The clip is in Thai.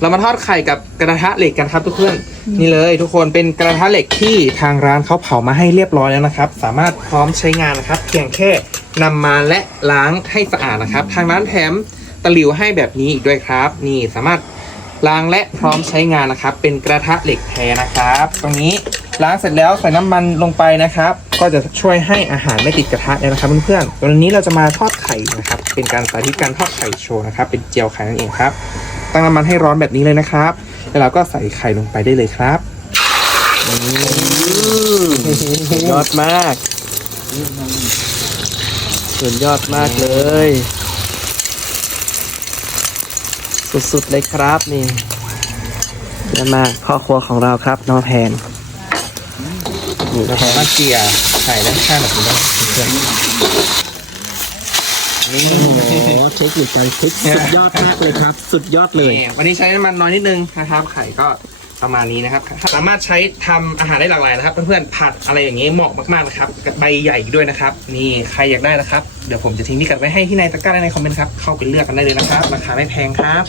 เรามาทอดไข่กับกระทะเหล็กกันครับทุกเพื่อนนี่เลย ทุกคนเป็นกระทะเหล็กที่ทางร้านเขาเผามาให้เรียบร้อยแล้วนะครับ สามารถพร้อมใช้งานนะครับ เพียงแค่นำมาและล้างให้สะอาดนะครับ ทางร้านแถมตะหลิวให้แบบนี้อีกด้วยครับ นี่สามารถล้างและพร้อมใช้งานนะครับ เป็นกระทะเหล็กแท้นะครับ ตรงนี้ล้างเสร็จแล้วใส่น้ำมันลงไปนะครับ ก็จะช่วยให้อาหารไม่ติดกระทะเลยนะครับเพื่อนๆวันนี้เราจะมาทอดไข่นะครับ เป็นการสาธิตการทอดไข่โชว์นะครับ เป็นเจียวไข่นั่นเองครับ ตั้งน้ำมันให้ร้อนแบบนี้เลยนะครับ แล้วเราก็ใส่ไข่ลงไปได้เลยครับสุดยอดมากสุดยอดมากเลย สุดๆเลยครับนี่เยี่ยมมากพ่อครัวของเราครับน้องแพนนี่นะเราครัสาบมารถเจียไข่ด้านข้างแบบนี้ได้เพื่อ นโอ้โหเทคนิคการคลิกสุดยอดมากเลยครับ สุดยอดเลย วันนี้ใช้น้ำมันน้อยนิดนึงนะครับ ไข่ก็ประมาณนี้นะครับ สามารถใช้ทำอาหารได้หลากหลายนะครับ เพื่อนๆผัดอะไรอย่างนี้เหมาะมากๆนะครับใบใหญ่ด้วยนะครับ นี่ใครอยากได้นะครับ เดี๋ยวผมจะทิ้งพิกัดไว้ให้ที่ในตะกร้าในคอมเมนต์ครับ เข้าไปเลือกกันได้เลยนะครับ ราคาไม่แพงครับ